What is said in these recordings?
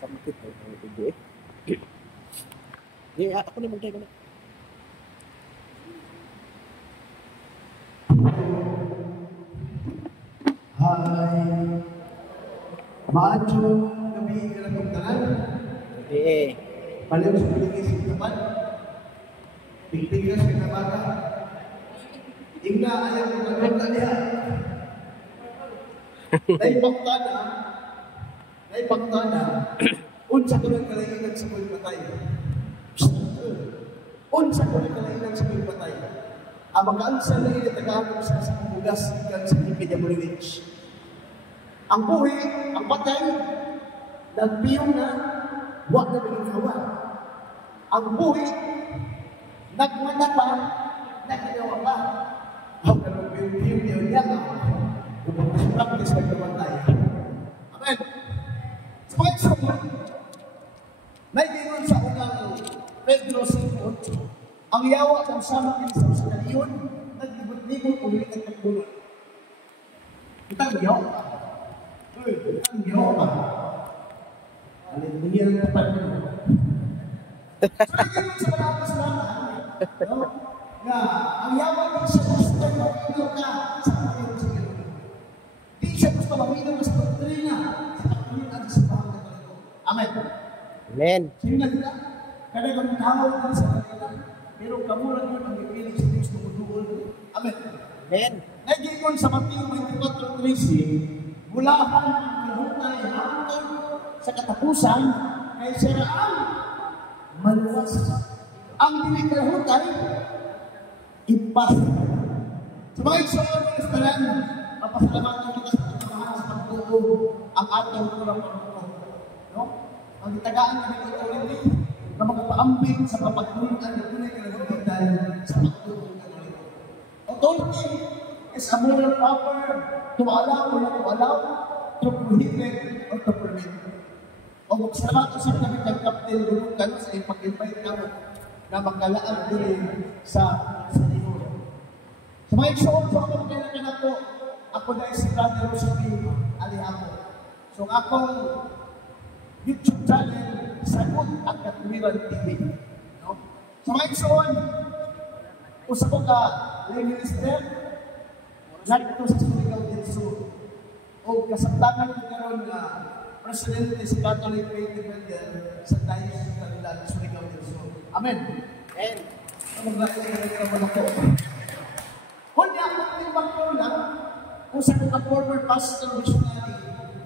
Sakit ang tubo eh. Hindi, ako na magkaya ko na. Hi! Maadyo gabi ka lang kong tanan. Eh. Palim sa piligis ng tapat. Pigtigas ka na bata. Ingna ayaw ko na ganda niya. Naipagtana, unsa ko ng kalainan sa mga patay. Unsa ko ng kalainan sa mga patay. Ang makaansa na initagawag sa bugas ikan sa Epidemiologist. Ang buhi, ang patay, nagpiyong na, wag na binighawa. Ang buhi, nagmana pa, naginawa pa. Ang nagpiyong niya niya, upang practice ng kamatay. Amen. So, naigingon sa unang Pedro 5:8, ang yawa ng sama din sa usayon, naglibot-libot ulit ang pagbunon. Kita ang yawa pa. Kita ang yawa pa. Alin, bigyan ng tapat mo. So, naigingon sa mga kasalanan, na ang yawa din sa gusto na ino ka sa pagbunon sa gano'n. Di siya gusto maminaw sa doktrina sa pagbunon sa bahang na ito. Amen. Amen. Sino na kita? Kada kami tawag din sa kanila, pero kamuran yun ang ipiling sa Diyos na muduol. Amen. Amen. Nagiging sa Mateo 24:13, mulahan ang kahutay hangtod sa katapusan, kay siraan maluwas. Ang dinikahutay, impas. Sa mga igsoon ng restaurant, mapasalamatan kita sa pagmamahal sa pagtuo ang atong kurang pagtuo. No? Ang itagaan na ng authority na magpaambing sa kapagtunan ng tunay kalagutan sa pagtuo ng authority. Authority is a moral power to allow or not to allow, to prohibit or to permit. O magsalamat sa kami ng Captain Gulukan sa ipag-invite kamo na magkalaan din sa libro. Sa mga igsoon sa mga kailangan ako dahil si Brother Rosalie Aliamo. So akong YouTube channel, Sagot at Katwiran TV. No? Sa mga igsoon, usa ko ka lay minister, narito sa Surigao del Sur. O kasabtangan ko karon na presidente sa Catholic Faith Defender sa Diocese ng Cagayan, Surigao del Sur. Amen. Amen. Ang maglalagay ka naman ako. Kung di ako timbang ko lang, kung sa mga former pastor missionary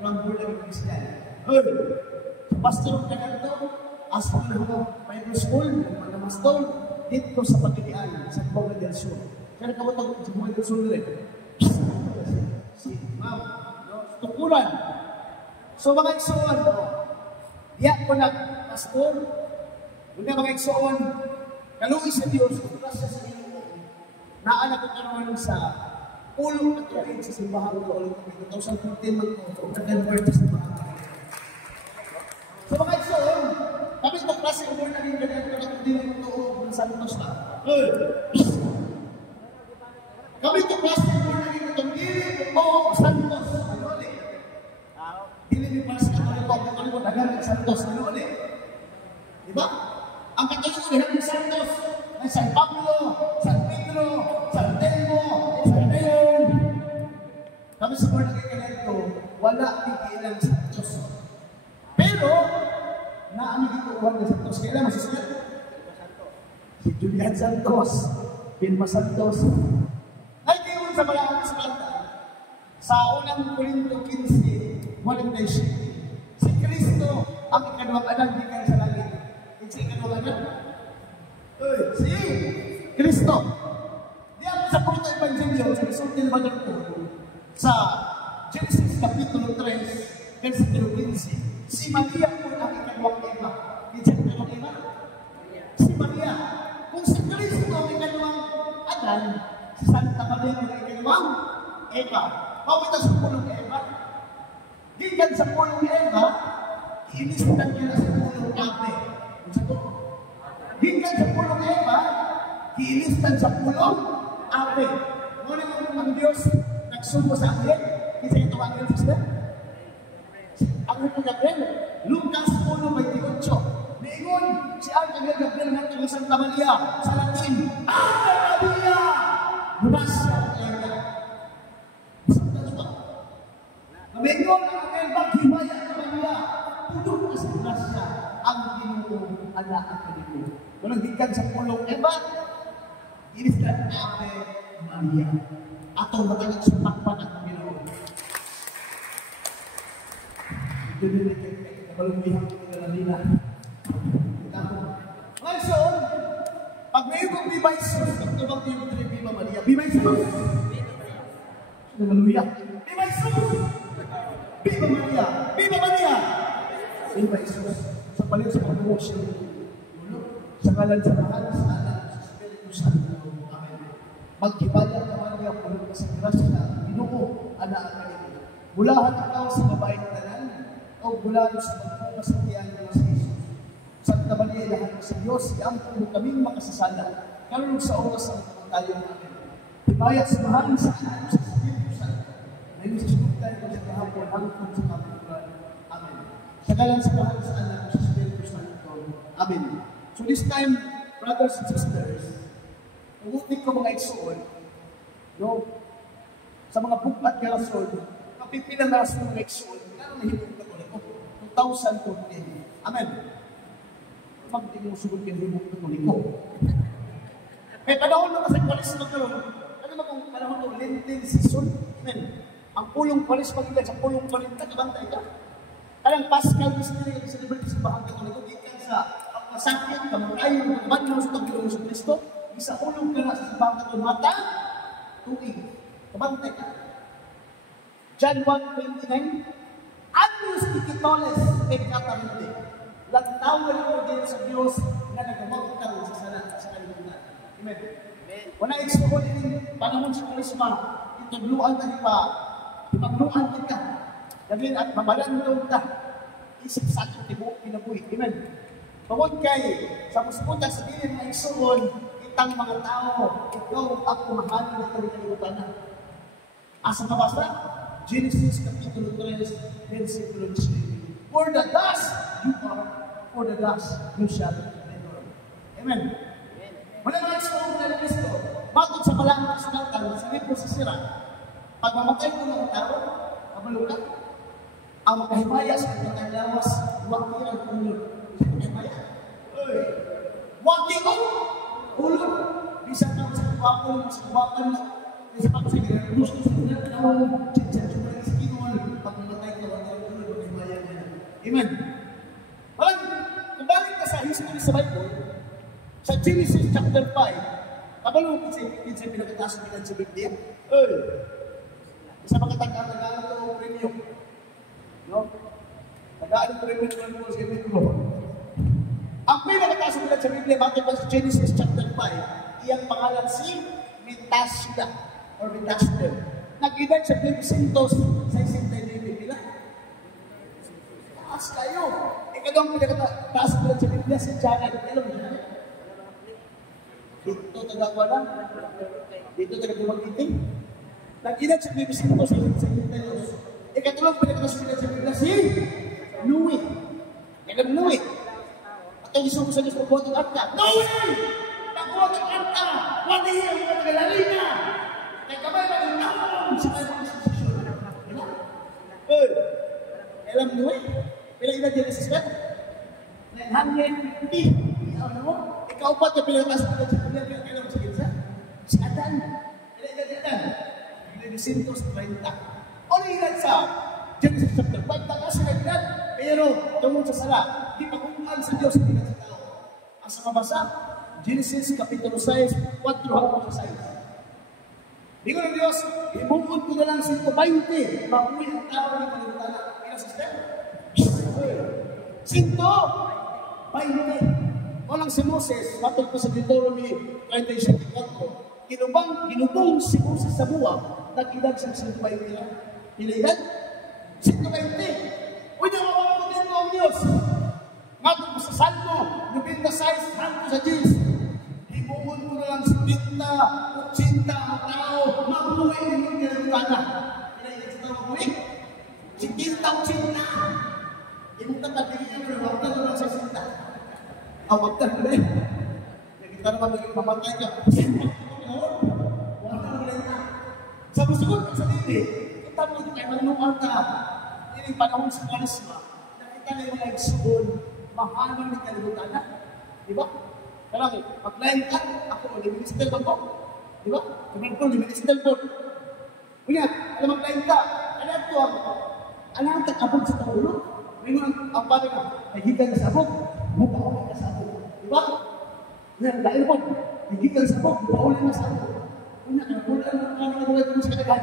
from Border Christian. Sa pastor ka na ito, as for the Bible School, mga mastor, dito sa Pagkilian, sa Boga del Sur. Kaya nakamatag sa Boga del Sur rin. Si Ma'am, tukuran. So mga igsoon, diya ko nag-pastor, kung mga igsoon, kaluwi sa Diyos, kasi sa iyo, naanak ko karoon sa ulong at tuwing sa simbahan ko ulit ng 2014 mag-convert sa simbahan ko. So mga igsoon, kami itong klase umor na rin ganyan ko na kung di mo ito ng Santos na. Kami itong klase umor na rin itong dili ko Santos. Ano ulit? Dili ni para sa katoliko, ano mo dagan ng Santos. Ano ulit? Diba? Ang katoliko ng Santos ay San Pablo, San Pedro, San Telmo, San Leon. Kami sa mga nagkakalento, wala tigilan sa Diyos. Pero, naami dito uwan ng Santos. Kailan masisigat? Si Julian Santos, Vilma Santos. Ay, kayo sa malamang sa kanta. Sa unang Korinto 15, 1:7, si Kristo ang ikanawang anak di ka sa langit. Si ikanawang anak? Si Kristo. Di ako sa Porto Evangelio, sa Resultil Bagal po, sa Genesis Kapitulo 3, versikulo 15, si Maria po ang ikanawang Eva. Di siya ikanawang Eva? Si Maria. Kung si Kristo ang ikanawang Adan, si Santa Maria ang ikanawang Eva. Pawita sa pulong Eva. Gikan sa pulong Eva, inistan niya na sa pulong Ate. Gikan sa pulong Eva, inistan sa pulong Ate. Ngunit ang Diyos nagsubo sa akin, isa ito ang Diyos na. Ang ito na rin, Lucas Gabriel, Gabriel, ng Santa Maria, sa Latin, Ave Maria! Bukas siya, kaya Santa Diba? Ngayon, ang Gabriel, himaya ka Maria, tulog na sa grasya, ang Ginoo, anak ang Ginoo. Walang hikan sa pulong, Eva, inis ka Ave Maria. Ato matagal sumakpan ang Ginoo. Ito din ay kabalumihang nila. Ngayon, pag may ibang Viva Jesus, ito bang yung Viva Maria? Viva Jesus! Hallelujah! Viva Jesus! Viva Maria! Viva Maria! Viva Jesus! Sa palit sa pag-worship, sa ngalan sa mahal, sa anak, sa Espiritu Santo. Amen. Magkibaya ka Maria, puno ka sa grasya na Ginoo, anak ang Ginoo. Bulahan ikaw sa babaeng tanan, o bulahan sa magpunga sa tiyan ng Jesus. Santa Maria, lahat sa Diyos, iampun mo kaming makasasala, karon sa oras ng tayo namin. Himaya sa mahal sa anak sa Espiritu Santo. Ngayon sa sunod tayo sa kahapon, hangtod sa kapitulan. Amen. Sa ngalan sa mahal sa anak sa Espiritu Santo. Amen. So this time, brothers and sisters, ugutin ko mga igsoon, no? Sa mga buklat na rason, kapipilang na rason mga igsoon, naroon na hipong katoliko, 2014. Amen. Magdi mo sugod yung hibok na tuliko. Kaya panahon na kasi palis magkaroon, ano ba kung panahon ng Lenten season? Amen. Ang pulong palis magigan sa pulong palinta, kabantay ka. Karang Paschal Mystery, ang celebrate sa bahang katoliko, ikan sa pagpasakit, kamatayon, pagbanlaw sa Panginoon sa Kristo, isa ulong ka na sa bahang katoliko, mata, tuig, kabantay ka. John 1:29, Agnus Tikitoles Peccatarinde. Lagtawan ko din sa Diyos na nagamagtang sa sana sa kalimutan. Amen. Wala iksuko din panahon sa Krisma, itudluan ka pa, ipagluan kita, dagin at mabalandong ka, isip sa ating tibuok pinabuhi. Amen. Pagod kay, sa musputa sa dilim na iksuon, itang mga tao, ikaw ako mahalin na kalimutan na. Asa ka basta? Genesis Kapitulo 3, versikulo 10. For the dust you are, for the dust you shall return. Amen. Wala nga sa ng Kristo, bakit sa malang kasulatan sa libro sa Sira, pag mamatay ko ng tao, kabalukan, ang makahimaya sa kanyang lawas, wakil ang ulod. Sa makahimaya. Wakil ang ulod. Bisa ka sa kapapon, sa kapapan na, sa pagsagira, gusto sa kanya, panahon, sa iskinuan, pag mamatay ko, wakil ang ulod, makahimaya niya. Amen. Walang, kung balik ka sa history sa Bible, sa Genesis chapter 5, kabalo ko sa pinakataas ng sa Biblia. Isa makatanggal ito premium. No? Tagaan ko premium ng mga sa libro. Ang pinakataas ng sa Biblia, bakit pa sa Genesis chapter 5, iyang pangalan si Metasida or Metasida. Nag-edad sa 369 nila. Taas kayo. Ikadong pinakataas ng sa Biblia, si Janet. Alam mo na? Dito tagawa lang. Dito tagawa-giting. Nag-edad sa 369. Ikatulong pinakataas sa Biblia, si Louis. Alam mo Louis? At ang gusto ko sa Diyos magbuhat ng arka. Louis! Magbuhat ng arka! Wala yung mga tagalalina! Kaya kamay na yung naman sa kanyang institusyon. Alam mo Louis? Pilang edad Genesis ka? 950. Alam mo? Ikaw pa ito pinakataas sa Biblia. Kailan mo sa kinsa? Si Adan. Pilang edad Adan? 930. Ano yung sa Genesis chapter 5, takas na edad, pero tungkol sa sala, di pakunaan sa Diyos hindi na sa tao. Ang sa mabasa, Genesis Kapitulo 6, 4 hanggang sa 6. Di ko ng Diyos, ibungkod ko na lang 120, makuwi ang tao ng kalimutan. Ina sister? 120. Walang si Moses, matod ko sa Deuteronomy 37:4, kinubong si Moses sa buwang, nag-edad sa 120 lang. Pilihan? 120. Uy, nawawalan ko dito ang Diyos. Matod ko sa Salmo, 96, hanggang sa Diyos. Himungon ko na lang 70, 80 ang tao, mabuhay din yung kinalutana. Pilihan sa tao mabuhay? 70, 80. Imong tatagin niya, pero wag na lang sa 60. Pamagtan mo rin. Kita naman naging mamatay ka. Wala na rin na. Sa musugot sa dili, kita mo ito kay manukan ka. Ini panahon sa karisma. Nakita na yung mga igsugon, mahanang ni kalimutan na. Di ba? Karang, mag-line ka, ako, liminister ba ko? Di ba? Kapag ko, liminister ko. Unya, alam mag-line ka. Ano ito ang, ano ang takabog sa taulo? Ngayon, ang pala ka, nahigitan na sabog, mukha ka sabog. Di ba? Ngayon, dahil po, nahigitan sa sabog, mukha na sabog. Unya, kaya ang mga sa kadagan.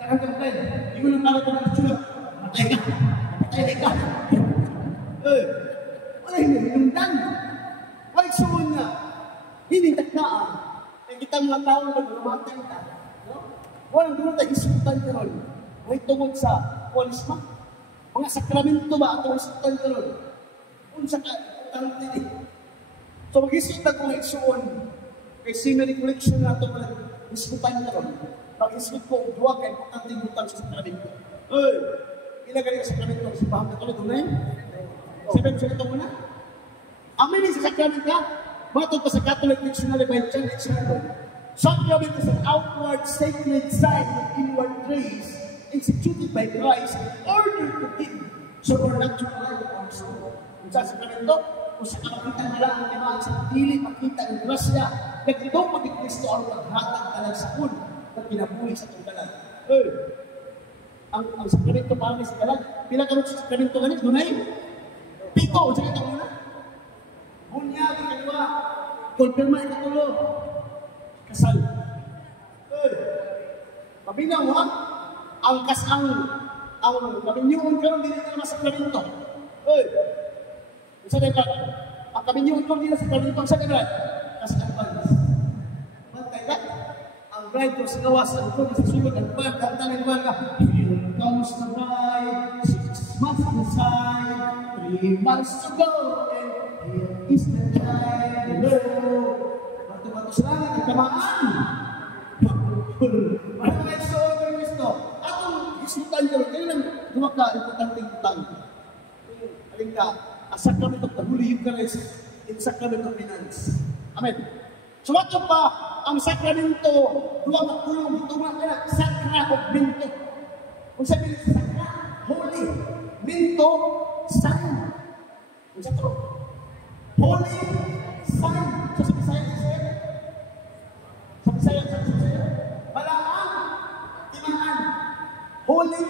Karang ka mag-line, hindi ko lang para ito ng itsura. Matay ka. Matay ka. Wala hinundan. Wala suon na. Hinintak na ang kita mga tao na lumatay ka. Walang doon tayo isutan ka ron. May tungod sa walisma. Mga sakramento ba atong isutan ka ron? Unsa ka utang din. So mag-isutan ko mga isuon. Kay Seminary Collection na ito pala isutan ka ron. Pag-isut ko, duwa kayo pagkanting utang sa sakramento. Ilagay ka sa sakramento. Sa paham na tulad doon Sabihin sa ito muna. Amin sa sakramento ka. Matod pa sa Catholic Dictionary by John H. Randall. Sacrament is an outward sacred sign of inward grace instituted by Christ in order to give supernatural life to our soul. Kung sa sakramento, kung sa kapagitan nila ang timaan sa pili, makita ng grasya, nagtito po ni Kristo ang paghatag talag sa kun na pinabuhi sa tunggalan. Ang sakramento para sa talag, pila ka sa sakramento ganit, dunay? Pito, sa ito muna. Bunyag, ikadwa, konfirma, ikatulo. Kasal. Mabinaw ha? Ang kabinyuon ka hindi na sa sakramento. Isa na ka, ang kabinyuon ka hindi na sa sakramento, ang sakramento. Kasal advance. Bantay ka? Ang bride ko sa gawas, ang kung sa sulod, ang bride, ang tanay ka, here comes the bride, 6 months inside, 3 months to go, and here is the bride. Hello. Bato-bato sa langit, ang tamaan. Ano mga isuon ko yung Kristo? Atong isutan ko, kaya lang dumaka, importante-importante. Aling ka, ang sacrament of the Holy Eucharist in sacrament of penance. Amen. So what pa, ang sakramento, duwang matulong, duwang ka sakra o minto. Kung sabihin sa sakra, holy, minto, sign. Kung sa to, holy, sign. So sa Bisaya, sa Bisaya, balaan, timaan, holy,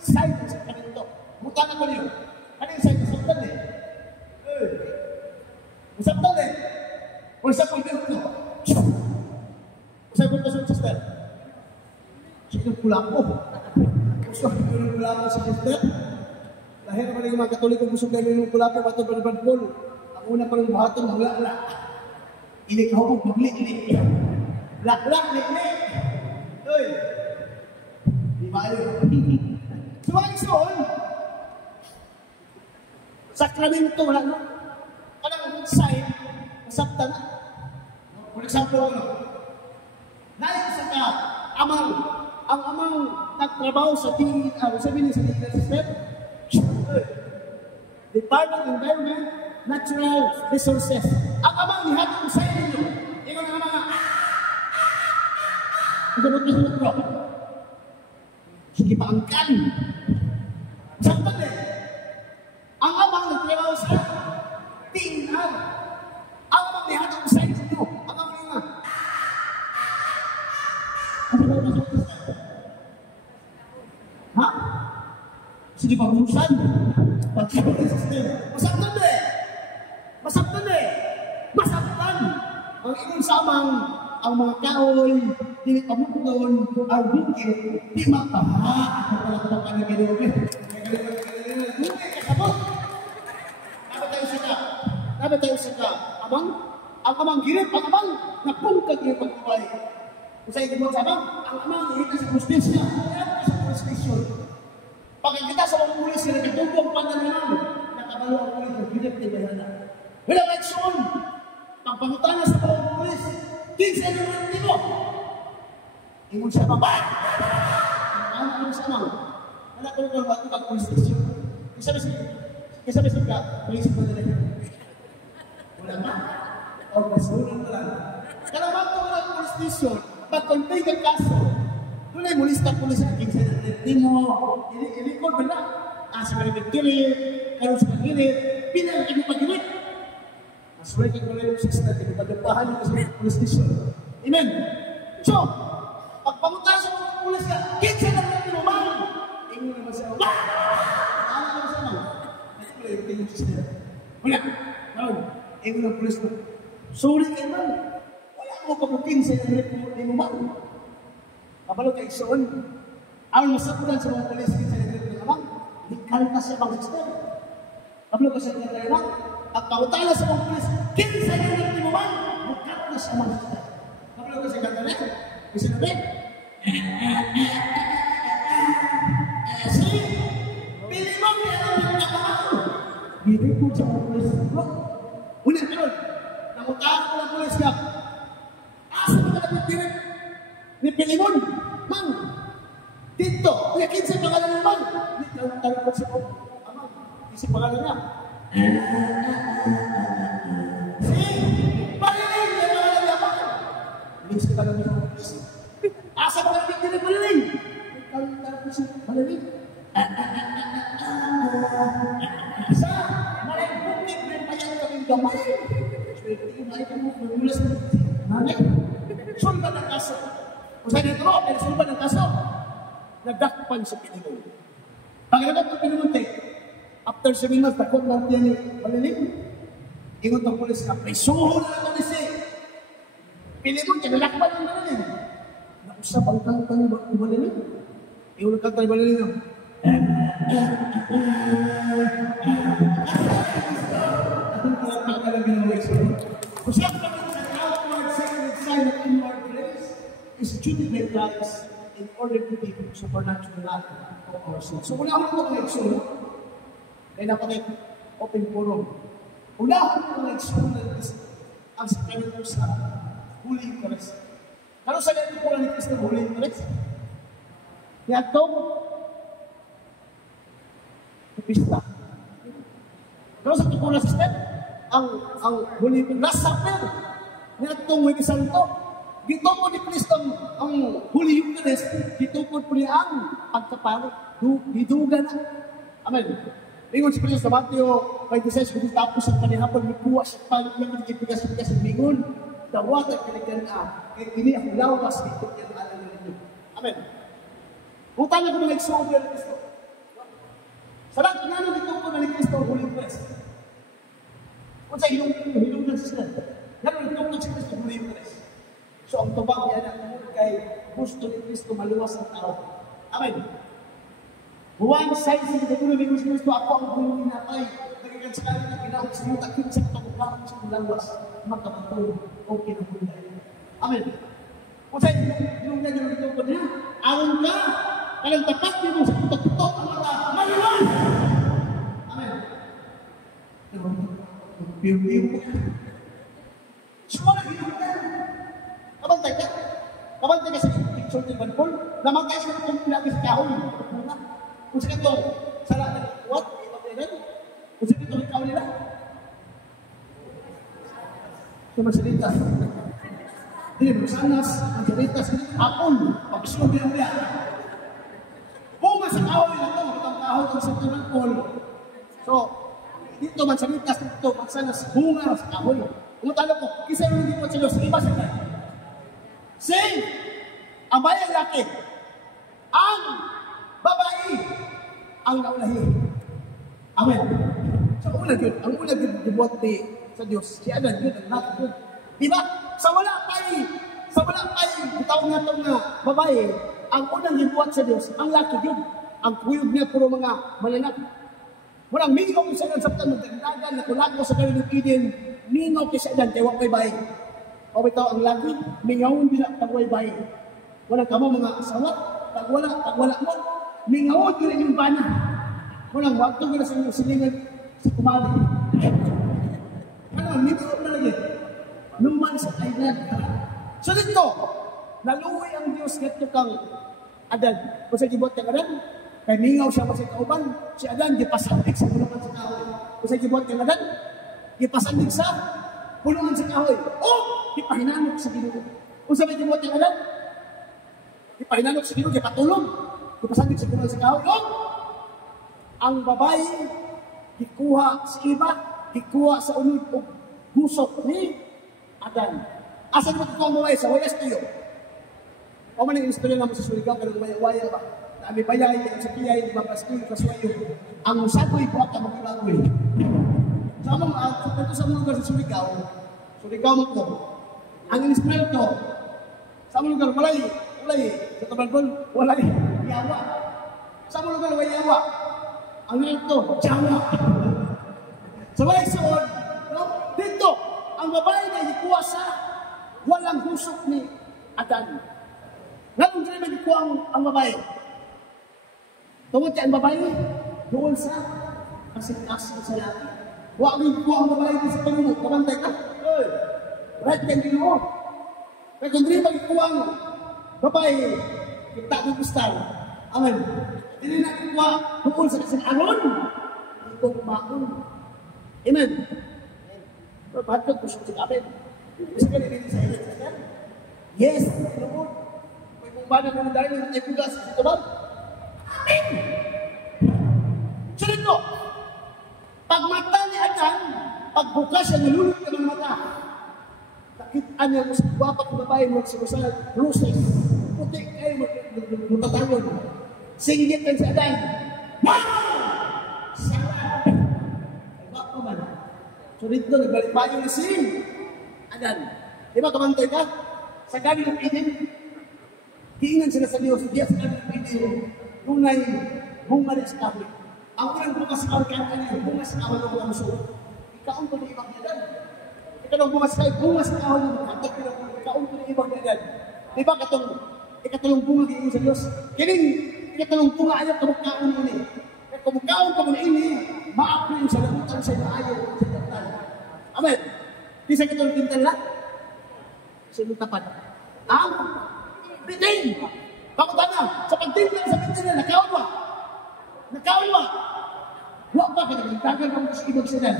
sign ng sakramento. Mutana ko niyo. Ano yung sign? Masabtan eh. Masabtan eh. Kung sa pagbinog ko, sa ibang kasong sister, sa itong pula ko. Gusto ko yung pula ko sa sister. Dahil naman yung mga Katoliko gusto kayo yung pula ko, bato pa naman po. Ang una pa ng bahaton, hula-hula. Inik ako kong bigli. Lak-lak, lik-lik. Uy! Di ba yun? So, mga isoon, sakramento, wala no? Anong sign, masabta na. For example, nais ka, ang amang nagtrabaho sa sabihin sa system, Department of Environment, Natural Resources. Ang amang nihatong sa inyo, ikaw na mga ito bro. Sige pa ang kan. Saktan eh. Ang amang nagtrabaho sa tingnan. Ang amang nihatong sa inyo, ang amang nga. Ha? Sige pa busan. Pagkipag ng system. Masaktan eh. Masaktan eh. Masaktan. Ang inyong samang ang mga kaoy, hindi pamukon, ang bukid, di mapaha. Ako pala ito ka na ginugin. Bukid kasabot. Dapat tayo saka. Ang amang girip, ang amang napungkag yung pagkabay. Kung sa ikot sa ang amang ihita sa justisya, kaya sa constitution. Pag kita sa mga pulis, sila katubong pananaman, nakabalo ang pulis, nag-girip ni Bayana. Wala eleksyon! Pagpangutana sa mga pulis, 15 naman nito. Ingon siya pa ba? Ano sa amang? Wala ko rin ba't ito pulis station. Isa ka, pulis mo na rin. Wala pagkasunan na lang. Kaya bato ka ng police station, pagkontay ka kaso, doon ay mulista pulis ang kinsa na hindi mo, ilikod ba na? Sa kanilang kilit, karoon sa kilit, pinang pag-ilit. Masway ka ko lang yung sister, pinagpagapahan yung sa police station. Amen? So, pagpamunta sa mga pulis ka, kinsa na hindi mo man? Ingo naman siya, ano naman siya man? Ito ko lang yung sister. Wala, karoon, ingo ng pulis mo. Sorry kayo man, wala mo pabukin sa hindi mo man. Kapalo kay Ison, ang masakulan sa mga pulis kinsa na hindi mo man, likal ka siya bang sister. Kapalo ka siya hindi mo man, at pautala sa mga pulis, kinsa na hindi mo man, likal ka siya bang sister. Kapalo ka siya kanta rin, kasi nabi, sige, pili mo kaya naman ako. Bibig po sa mga pulis. Ulit, karoon, nangutaan ko ng pulis ka. Asa mo ka nabibirin ni Pilimon? Mang, dito, yakin sa pangalan ng Mang. Hindi ka tayo po sa mga amang, hindi sa pangalan niya. See? Pariling na pangalan niya, Mang. Hindi sa pangalan niya. Asa mo ka nabibirin, Pariling? Hindi ka tayo po sa Pariling. Sa maraming bukit, may payang kaming gamay. Hindi na ito mo, magulas mo. Nanay, sulban ng kaso. Kung saan ito, pero sulban ng kaso. Nagdakpan sa Pilimon. Pagkakot ng Pilimonte, after 7 months, takot lang yan ni Paliling. Ingot ng pulis na, presuho na ito ni si Pilimon, kinalakpan ng Paliling. Nausap ang kantang ni Paliling. Ingot ng kantang ni Paliling. Kung siya pa sa outward sign of inward grace is treated by Christ in order to be supernatural for our sins. So, una ko mga eksulo, kaya napanay open forum. Una ko mga eksulo ang sakranit ko sa Holy Eucharist. Kano sa ganito po ni Cristo Holy Eucharist? Kaya ito, pista. Kano sa tukula sa step? Ang Holy Eucharist, Last Supper, nitong Wiki Santo, dito po ni Cristo ang Holy Eucharist, dito po niya ang pagkapalik, hiduga na. Amen. Lingon si Cristo sa Mateo 26, kung tapos ang panihapon, nikuha sa palit ng ikipigas ng bingon, dawat at kaligan kaya ini ang lawas dito yung alam ninyo. Amen. Kung tayo ko mga eksobo ni Cristo, sa lahat nga dito po na ni Cristo ang Holy Eucharist. Kung sa hilong ng sila, gano'n itong si Cristo ang Holy Eucharist. So ang tubag niya na kay gusto ni Cristo maluwas ang tao. Amen. Juan 6, Siguro ni Cristo, ako ang hulong inatay. Nagkakan sa kanya na ginawag sa iyo, takip sa katapupang sa lawas, magkapatong o kinabulay. Amen. Kung sa hilong na gano'n ito po niya, aron ka, kalang tapat niyo mo sa putok-putok ang mga maluwas. Amen. Piu-piu. Semua lagi hidup. Kabantay ka? Kabantay ka sa picture ni Van Paul? Namangkay siya kung pinagis kahon. Kung sa ito, sala na what? Kung sa ito, ikaw nila. Sa Marsalitas. Hindi, Marsanas, Marsalitas, Apol, pag-sunod niya. Kung sa kahon nila ito, itong kahon ng sa Van Paul. So, dito man sa litas dito, Marsanas, bunga sa kahon. Umutalo ko, kisa yung hindi po sa Diyos, iba sa tayo. Say, ang bayang laki, ang babae, ang naulahi. Amen. So, ang una yun, dibuat sa Diyos, si Adan yun, ang laki yun. Diba? Sa wala tayo, itaw nga itong babae, ang unang dibuat sa Diyos, ang laki yun. Ang kuyog niya, puro mga malanap. Walang mingaw ko sa sabtan, magdagdagan, nakulago sa kayo ng Eden, mingaw ko sa Adan, kaya wapay bahay. O ito ang lagi, mingawon nila pagwaybay. Walang kamo mga asawa, pag wala mo, mingawon nila yung bana. Walang wakto nila sa inyong silingan sa kumali. Ano, mingawon na lagi. Numan sa island. So dito, naluwi ang Diyos nito kang Adan. Kung sa gibot kang Adan, kay mingaw siya sa kauban, si Adan, di pasandig sa bulakan sa kauban. Kung sa gibot kang Adan, di pasandig sa punuan sa kahoy. O, ipahinanok sa Ginoo. Kung sabi niyo mo, tingnan, ipahinanok sa Ginoo, ipatulong. Ipasagit sa punuan sa kahoy. O, ang babae, gikuha sa iba, gikuha sa unod o gusok ni Adan. Asan mo ito ang babae? Sa wayas tuyo. O man ang istorya naman sa Surigao, pero waya ba? Na may bayay, sa kiyay, di ba, paski, kaswayo. Ang sagoy po at ang magkulagoy. Sa among, sa among lugar sa Surigao mo ko, ang instrumento, sa among lugar, walay, sa Tabalbol, walay, yawa. Sa among lugar, walay yawa. Ang ito, jawa. Sa walay soon, no? Dito, ang babae na ikuha sa walang husok ni Adan. Ngayon din naman ikuha ang babae. Tungod siya ang babae, doon sa kasing-kasing sa laki. Huwag rin ikuha ang babae sa panunod. Kamantay ka. Right ka din mo. Kaya kung din mag-ikuha ang babae, kita ko gustan. Amen. Hindi na ikuha doon sa kasing-aron. Ito kumakon. Amen. Pero ba't ka gusto siya amin? Gusto ka nilin sa inyo? Yes, Lord. May bumbana mo dahil hindi bugas. Ito ba? Amen! Sunod ko, pag mata ni Adan, pagbukas siya, nilulog ka ng mata. Nakitaan niya mo sa guwapak na babae mo sa roses. Puti kayo matatangon. Singgit kan si Adan. Wow! Sarap! Ay, bako man. So dito, nagbalik-bayo na si Adan. Di ba kamantay ka? Sa gabi ng Eden, kiingan sila sa Diyos. Diya sa gabi ng Eden, tunay, bunga rin sa kahoy. Ang unang bunga sa kahoy, kaya bunga sa kahoy ng mga muso. Ikaon ko ng ibang Adan. Ikaw bunga sa kahoy, bunga sa kahoy ng mga atak. Ikaon ko ng ibang Adan. Di ba ikatulong bunga din sa Diyos? Kining, ikatulong bunga ayaw kamukhaon mo ni. Kaya kamukhaon ka mo na ini, maapoy sa lamutan sa ayaw sa tintal. Amen. Di sa katulong tintal na? Sinutapan. Ang bitin. Pakutan na. Sa pagtintal sa bitin na, nakaon ba? Nakaon ba? Huwag ba ka nagtagal kung gusto ibag sila?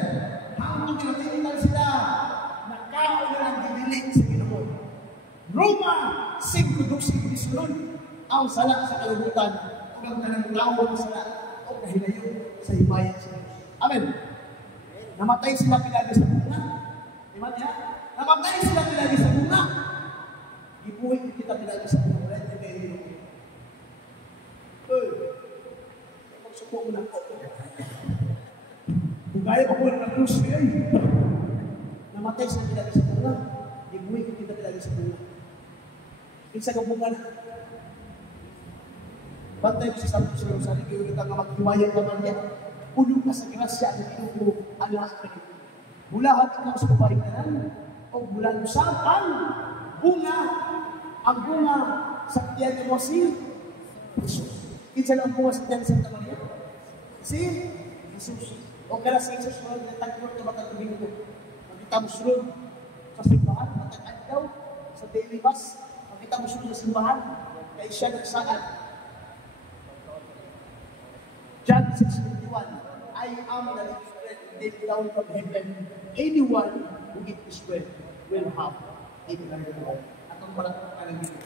Hanggang tinitintal sila, nakaon na lang dinilig sa Ginoo. Roma 5:12 ang sala sa kalibutan hanggang nananawon sila o kahinayon sa himayan sa Diyos. Amen. Namatay sila pinagi sa bunga. Diba niya? Namatay sila pinagi sa bunga. Ibuhin kita pinagi sa bunga. Magsuko mo na ko. Kung kaya ko na krus niya. Namatay sila pinagi sa bunga. Ibuhin kita pinagi sa bunga. Isa ka bunga na. Bantay mo sa Santo sa Rosario, kayo na nga maghiwayan naman niya. Puno ka sa grasya at inupo ang lahat. Mulahat ikaw sa kabahinan o mula usapan ang bunga sa tiyan mo si Jesus. Kinsa lang ang bunga sa tiyan ni Santa Maria? Si Jesus. O kaya si Jesus mo na tagpon na matagpin ko. Magkita mo sunod sa simbahan, matagad daw sa daily bus. Magkita mo sunod sa simbahan, kaya siya nagsaan. John 6:21, I am the living bread that down from heaven. Anyone who eats this bread will have eternal life. At ang malakot dito.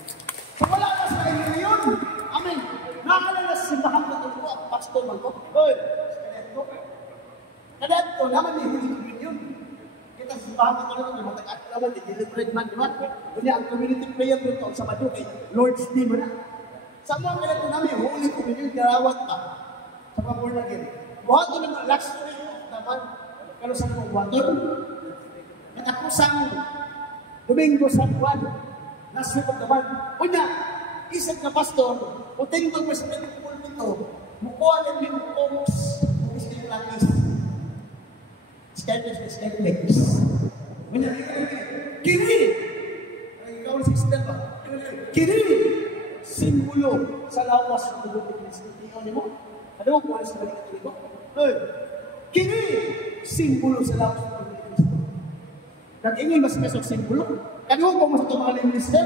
So wala ka sa inyo yun. Amen. Naalala sa simbahan na ito at pastor man ko. Hoy, kadento naman may huli yun. Kita sa simbahan na ito naman, matag-at naman, i-deliberate man naman. Kunya ang community prayer dito sa Sabado kay Lord's Day mo na. Sa mga kadento namin, huli ko yun, karawat pa. Sa pabor na gini. Buhat ko naman, last week naman, kano sa mga buhaton. Natapusang Domingo San Juan, last week naman. Una, isang na pastor, o tingin mo sa mga pulpito, mukha lang yung focus, Mr. Lakis. Skypex. Una, kini! Ikaw na sa ba? Kini! Simbolo sa lawas ng Dugo ni Kristo. Tingnan mo? Ano mo kung ano sa balik at tuloy mo? Kini! Simbolo sa lawas ng Dugo ni Kristo. Nag-ingin mas mesok simbolo? Ano mo kung sa tumagal ng minister?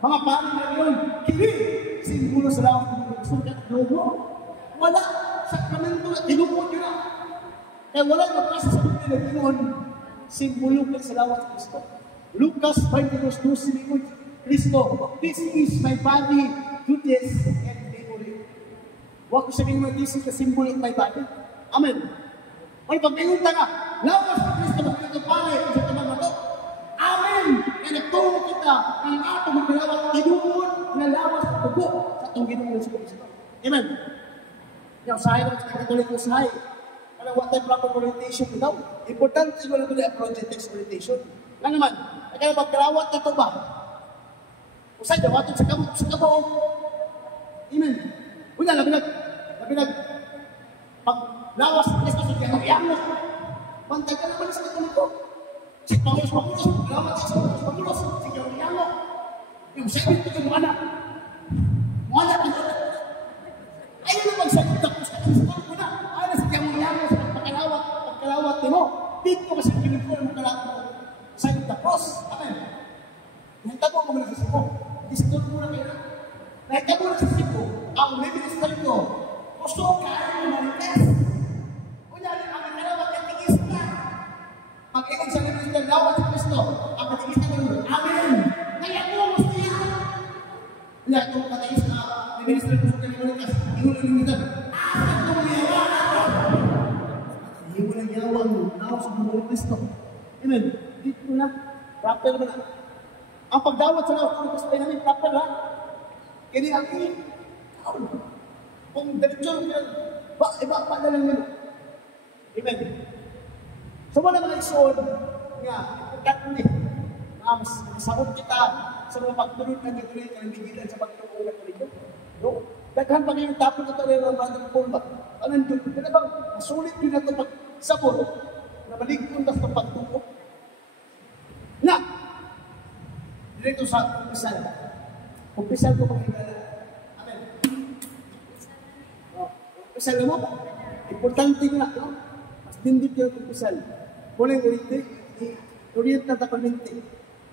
Mga pari na yun, kini! Simbolo sa lawas ng Dugo ni Kristo. Ano mo? Wala! Sakramento na, tinupon nyo na. Kaya wala na klase sa mga nag-ingon simbolo ka sa lawas Kristo. Lucas 22:12, Kristo, this is my body, do this and memory. Huwag ko sabihin mo, this is the symbol of my body. Amen. Ay, pag pinunta ka, lawas ng Kristo, magkita pare, sa tamang mato. Amen! Kaya nagturo kita ng atong magkalawat, tinuon na lawas ng tubo sa itong ginungan sa Kristo. Amen. Yung usahay naman sa Katolik ko usahay. Kaya what time proper orientation ko daw? Importante ko lang ito na apologetic orientation. Lang naman, kaya magkalawat na ito ba? Usahay, dawaton sa kabo. Amen. Una, labinag, pag lawas ng Kristo sa kiyang mo, bantay ka naman sa Katolik ko. Si Paulus Magulos, lawat si Paulus Magulos, si kiyang mo. Yung sabi ko yung anak. Anak ang ayaw na magsagot tapos sa Kristo ko na. Ayaw na sa kiyang mo sa pagkalawat mo. Dito kasi pinag ko na magkalawat. Sagot tapos. Amen. Nahitabo mo na sa sipo. Distor mo na kayo na. Nahitabo na sa sipo. Ang minister ko, gusto ka ayaw na marites. Kunyari, ang kalawat ang tigis na. Pag-inig sa minister, lawat sa Kristo. Ang tigis na kayo. Amen. Kaya ko ang gusto yan. Kaya kung katigis na, may minister ko sa kanimulikas, inulan yung nito. Amen ko mga yawan. Hindi mo lang yawan mo. Nawa sa mga Kristo. Amen. Dito na. Proper mo na. Ang pagdawat sa lawat ng Kristo ay namin, proper ha. Kaya ang inig. Kung diretsyon ka, iba pa na lang yun. Amen. So wala mga isoon nga, ipagkat ni, mas masakot kita sa mga pagtulog na gatuloy ka ng bigilan sa pagtulog na tuloy. No? Daghan pa ngayong tapon na tayo ng Brother Paul ba? Anong yun? Kaya bang masulit yun na ito pagsabot na maligpun tas ng pagtulog? Na! Dito sa kumpisal. Kumpisal ko makikala. Amen. Kumpisal na mo? Importante na, no? Mas dindit yung kumpisal. Mula yung orient na tapaminti.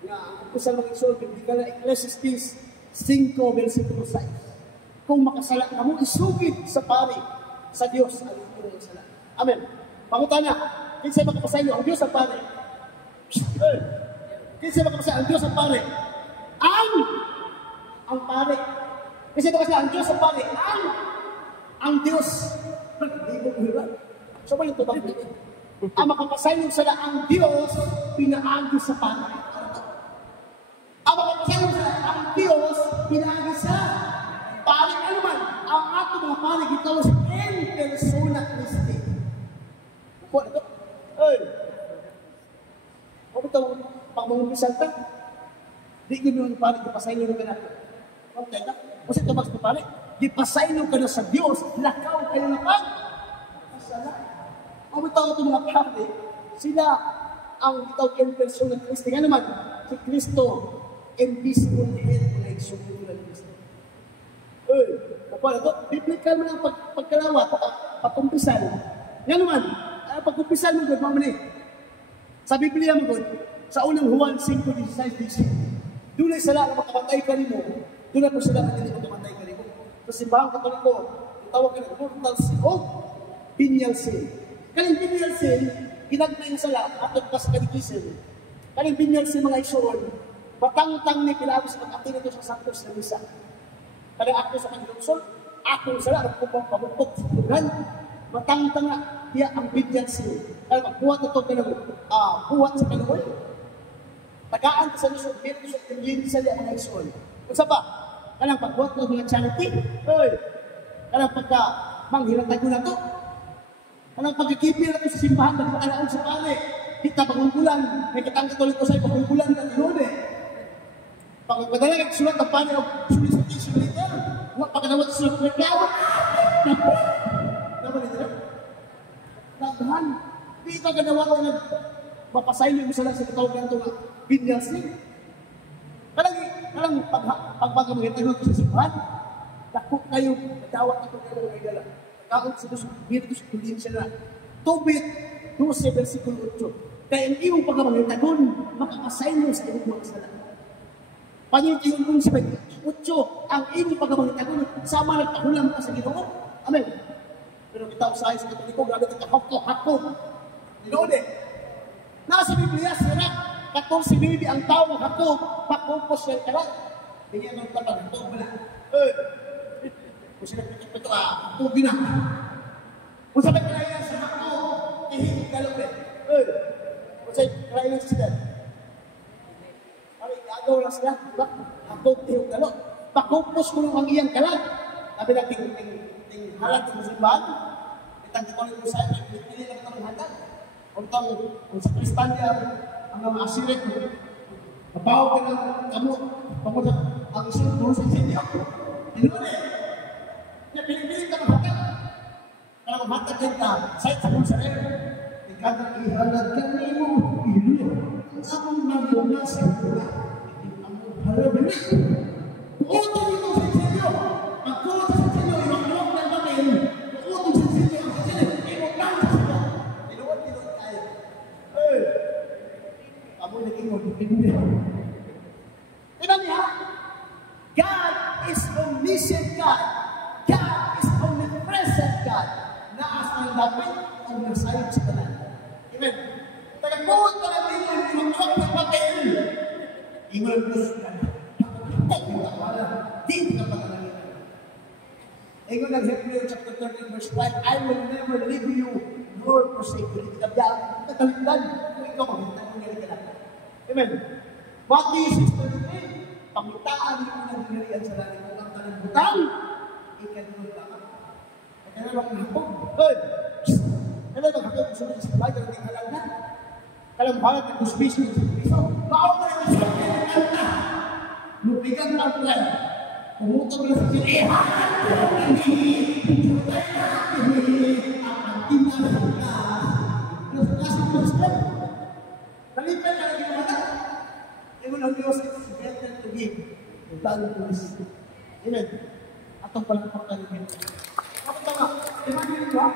Nga, ang kumpisal ng isoon, hindi ka na Ecclesiastes 5, versikulo 6. Kung makasala ka mo, isugid sa pari sa Diyos ang iyong sala. Amen. Pangutana, kinsa makapasayo ang Diyos ang pari? Kinsa makapasayo ang Diyos ang pari? Ang pari. Kinsa makapasayo ang Diyos ang pari? Ang Diyos. Hindi mo kuhiran. So ba yung tutang dito? Ang makapasayo sala ang Diyos, pinaagi sa pari. Ang makapasayo sala ang Diyos, pinaagi sa pari. Ano man, ang ato mga pari, gitawag sa en persona Christi. Kuha na ito. Ay! Ano ito? Pag mamumpisal ka, di ganoon pari, gipasaylo ka na. Okay ka? Kasi ito mas pari, gipasaylo ka na sa Diyos, lakaw kayo na pag. Masala. Ang ito mga pari, sila ang gitawag en persona Christi. Nga naman, si Kristo, invisible head na igsugod ng Kristo. Nakuha na ito, biblical mo ng pagkalawat, pagkumpisan. Nga naman, pagkumpisan mo, God, mamani. Sa Biblia mo, God, sa unang Juan 5:16, doon ay sala na makamatay ka rin mo, doon ay po sila na hindi makamatay ka rin mo. Sa simbahang Katoliko, itawag ka ng mortal sin o venial sin. Kaling venial sin, ginagmay yung sala, atong kaskalikisin. Kaling venial sin mga isoon, matangtang ni kilabos pag-atin ito sa santos na misa. Kaling ako sa kanilungsol, ako sala, nagpupang pamukot sa tugan, matangtang na, diya ang venial sin. Kaya magbuhat ito ka ng buhat sa kaluoy. Tagaan ka sa lusod, meron sa tingin sa liya mga isoon. Kung sa ba, kalang pagbuhat ng mga charity, kalang pagka manghiratay ko na ito, kalang pagkikipir natin sa simbahan, nagpakalaon sa pare, kita pagungkulan, may katang Katolik ko sa'yo, pagungkulan ka tinode. Pagkakadala ka sulat ang pare, solicitation letter, pagkadawat sa sulat, reklamo, naman ito na. Nagdahan, di ka ganawa ko na mapasaylo mo sila sa katawag ng ito na binyasin. Kalang pagbagamagitagot sa simbahan, takot kayo, natawat ako kayo ng idala. Takot sa Diyos, Virtus Kulinsya na. Tobit, 12, versikulo 8. Kaya ang iyong pagbagamagitagon, makapasaylo sa iyong mga sala. Panyintiyon kong sa 8, ang iyong pagbagamagitagon, sama nagpahulam ka sa Ginoo. Amen. Pero kita usahay sa Katoliko, grabe ka hako. Dinode. Nasa Biblia, Sirach, 14:9 ang tao Jacob, pakupos siya kalat. Tingnan ang taban, ito wala. Kung sila pito, ito gina. Kung sabi kalayan sa Jacob, ihigit galupin. Kung sabi kalayan sa sila, agaw lang sila, diba? Jacob, ihigit galupin. Pakupos mo lang ang iyang kalat. Sabi na, ting halat ng musimbahan. Itang kikulit mo sa'yo, pili lang ito ng handa. Kung sa Kristanya, ang mga asirit mo, nabaw ka ng kamo, pamunta, ang isunod mo sa inyo. Tinuan eh. Piling-piling ka ng handa. Kaya maghatag kita, sa'yo sa kong sarili. Ikaw na ihalag kami mo, ilo. Ang among nagyuna sa iyo. Ang halabi. Puto ito sa inyo. Pagkuha sa inyo, imaklok ng namin. Puto sa inyo, ang sinyo. Imutang sa inyo. Tinuan tayo. Kamu nag-ingon, hindi. Tignan niya. God is omniscient God. God is omnipresent God. Naas ang dapat ang nasayod sa tanan. Amen. Tagamuot ka lang dito, imaklok ng papel. Ingon ko siya. Di ka pagkakalit. Ingon ng Hebrew chapter 13 verse 5, I will never leave you nor forsake you. Kabiyaan, katalitan, kung ikaw magintang kung ngali ka lang. Amen. Matthew 6:33, pamitaan mo ng ginarian sa langit kung ang talangbutang, ikadulog ka. Kaya naman ang hapog. Good. Kaya naman ang hapog, sunod sa sabay, kaya natin halang na. Kalambangan ng kusbis ng piso. Maawag na yung sabihin na. Lupigan ng plan. Pumutog na sa sila. Ang tinas ng gas ng gas. Nalipay ka lagi naman. Ingon ang Diyos, it's better to give than to receive. Amen. Atong palang pagkalipin. Ako tama, imagine ba,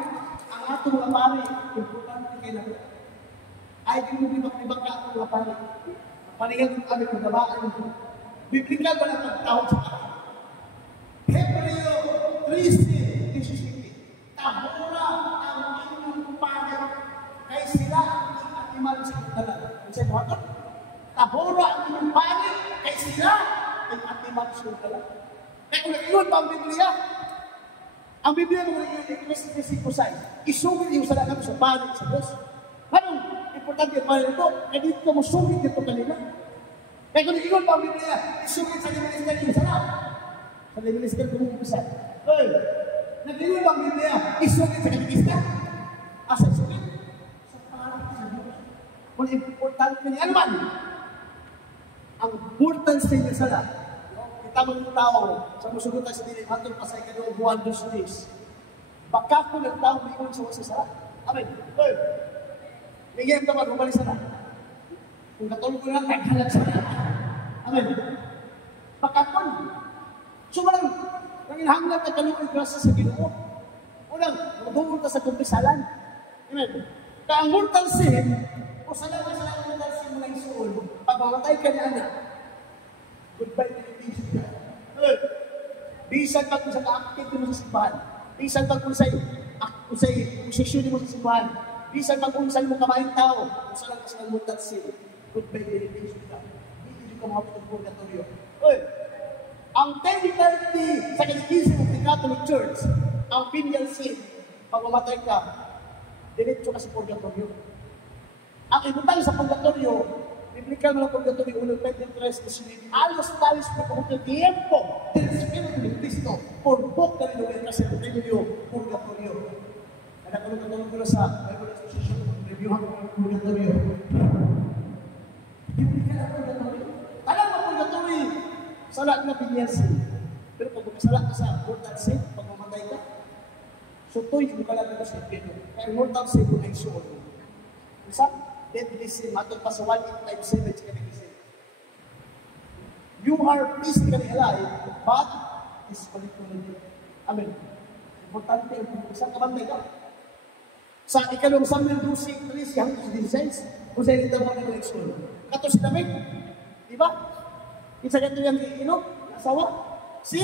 ang atong mga pari, importante kayo na. Ay, di mo ibang ka atong mga pari. Paningin kung kami kung gabaan. Biblikal ba na pagtawag sa kami? Hebreo 3:17. Tabura ang inyong pari kay sila ang atiman sa kutalan. Kung sa'yo bakit? Tabura ang inyong pari kay sila ang atiman sa kutalan. Kaya kung nag-iwan ba ang Biblia mo nag-iwan ng Ecclesiastes 5, isugin yung sa lahat sa pari sa Diyos. Anong importante yung pari ito? Kaya dito mo sugin dito kanina. Kaya kung nag-iwan ba ang Biblia, isugin sa liminister yung sarap. Sa liminister kumukusan. Nag-iwan ba ang Biblia, isugin sa liminister? Asa isugin? Sa pari sa Diyos. Kung importante niya, ano man? Ang importance niya sa lahat. Tamang tao sa musugutan sa dilim hatong pasay kanong buwan dos days. Baka ko ng tao may sa wasa sa. Amen. Bigyan naman kumali sa. Kung katulog ko lang naghalag sa. Amen. Baka ko. Sumarang nanginhanglan ka kalungin grasa sa Ginoo. Unang magdungol ka sa kumpisalan. Amen. Kaya ang mortal sin o salamat sa mortal sin mo na isuon pag mamatay ka ni anak. Goodbye to the peace. Bisan pag kung sa ka-active mo sa simbahan. Bisan pag kung sa'y posisyon mo sa simbahan. Bisan pag kung sa'y mo kamayang tao. Kung saan lang ka sa namutat sin. Goodbye to the peace. Hindi ka makapit ng purgatorio. Ang 10:30 sa kalikising ng Catholic Church, ang filial sin, pag mamatay ka, diretso ka sa purgatorio. Ang ibutang sa purgatorio, Biblikal mo lang purgatorio, unang 23 na sinip. Alos talis mo kung ito tiempo del Espiritu de Cristo por boca de nuestra servilio purgatorio. Kaya kung katulong ko na sa Bible Association, reviewhan ko ang purgatorio. Biblikal ang purgatorio. Alam mo purgatorio, salat na pinyansin. Pero pag magkasalat ka sa mortal sin, pag mamatay ka, sutoy mo ka lang na sa Espiritu. Kaya mortal sin mo na isuon mo. Isa? Deadly sin, matong pa sa 1857 sa kaligisen. You are physically alive, but spiritually dead. Amen. Importante ang isang kabantay ka. Sa ikalong Samuel 12:13 hanggang 16, kung sa'yo nito mo na school. Kato si David, di ba? Isa ganito yung asawa, si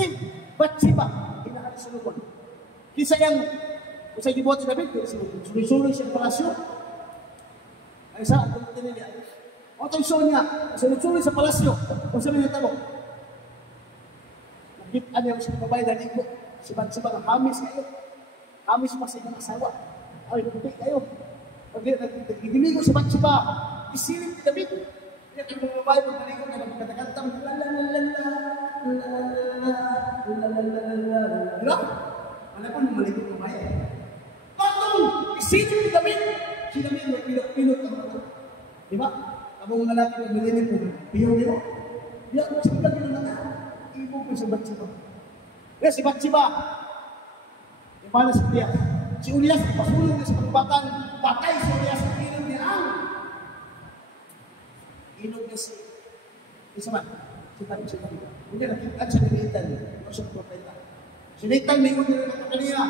Bathsheba, inahan si Solomon. Kisa yung, kung sa'yo gibuhat ni David, suloy-suloy siya palasyo. Ay sa ang nila. O ito yung show niya. Sunod-sunod sa palasyo. Kung sabi niya tamo. Nakita niya sa babae na ligo. Sibag-sibag ang hamis kayo. Hamis pa sa inyong asawa. Ay, puti kayo. Pag nagigiligo sa batsiba, isilip ni David. Kaya kung mga babae pag naligo na magkatakantang ano? Ano po nung maligo ng babae? Patong! Isilip ni David! Si David may pilot-pilot ang mga. Diba? Abang mga lalaki na milinig mo, piyaw niyo. Piyaw mo sa mga ginagawa. Ibog mo sa batsiba. Kaya si batsiba, paano si Urias? Si Urias, pasulong niya sa pagbatan, patay si Urias, inog niya ang inog niya si isa man, si David. Hindi nakita siya ni Nathan, o siya propeta. Si Nathan, may inog niya ng kanina,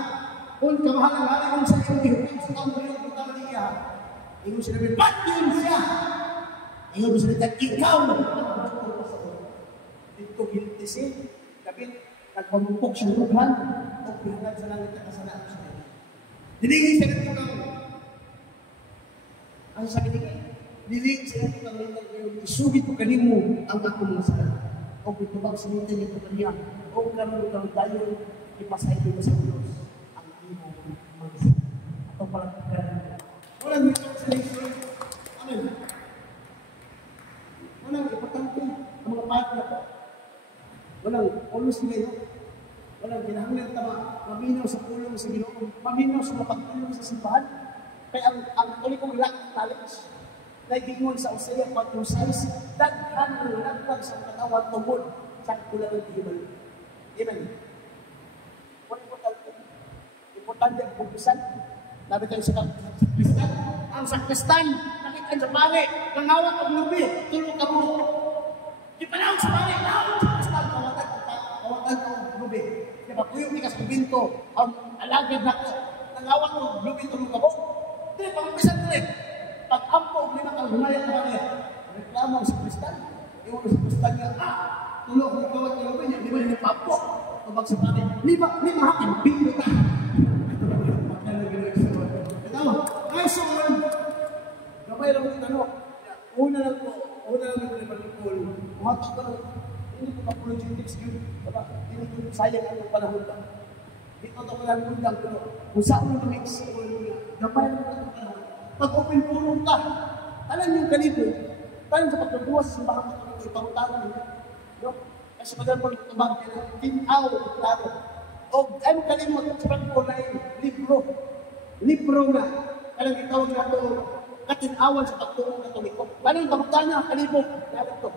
kung kamahalang-halang sa iyong ihugin sa taong iyong pagkaman niya, inog siya namin, ba't yun siya? Inog siya Nathan, ikaw! Dito guilty si David, nagpamupok siya lughan, o pinagad sa langit na kasalanan siya. Diligin siya ng tukang. Ang sabi niya, diligin siya ng tukang nito, isugit ko kanin mo ang akong masalanan. O pitubang sinitin niya ito kanya, o karoon kang tayo, ipasay mo sa Diyos ang iyong magsasalan. At pala karoon. Walang nito sa Lord. Amen. Walang importante ang mga partner ko. Walang always nila yun. Walang ginahanglan tama, maminaw sa pulong sa Ginoo, maminaw sa mapagtulong sa simbahan. Kaya ang uli kong lack of knowledge, na igingon sa Osea 4:6, daghan ng lagpag sa katawan tungod sa kulang ng iman. Amen. Importante ang pagpisan. Nabi tayo sa sakristan. Ang sakristan, nakita sa pare, nangawat ang lubi, tulong ka mo. Di pa lang sa pare, nangawat sa sakristan, kawatan ang lubi. Diba, kuyong ikas ng binto, ang alagad na ko, nangawat mo, lubi, tulong ka mo. Di, pagpisan ko rin. Pag-ampo, lima kang humayat na kanya. Reklamo sa kristal. Iwan sa kristal niya, tulong ang kawat ng lubi niya, di ba yung papo? Tubag sa pare, lima hakin, binto ka. Ay, so, kapay lang yung ano, una lang ko ni Maripol, umatok ka lang, hindi ko apologetics yun, hindi ko sayang ang panahon lang. Dito ito ko lang lang, pero kung saan mo na-mix, kapay lang yung panahon. Pag-open pulong ka, alam yung kalibo, tayo sa pagkabuwa sa simbahan mo, ipangutaran mo. Kasi madal mo tumag ka ng tinaw, klaro. O, ano kalimot, sa pagkabuwa na yung libro na, alang itawag na ito, katinawan sa pagtulong katoliko. Paano yung kamagtana, kalibog, lalat to.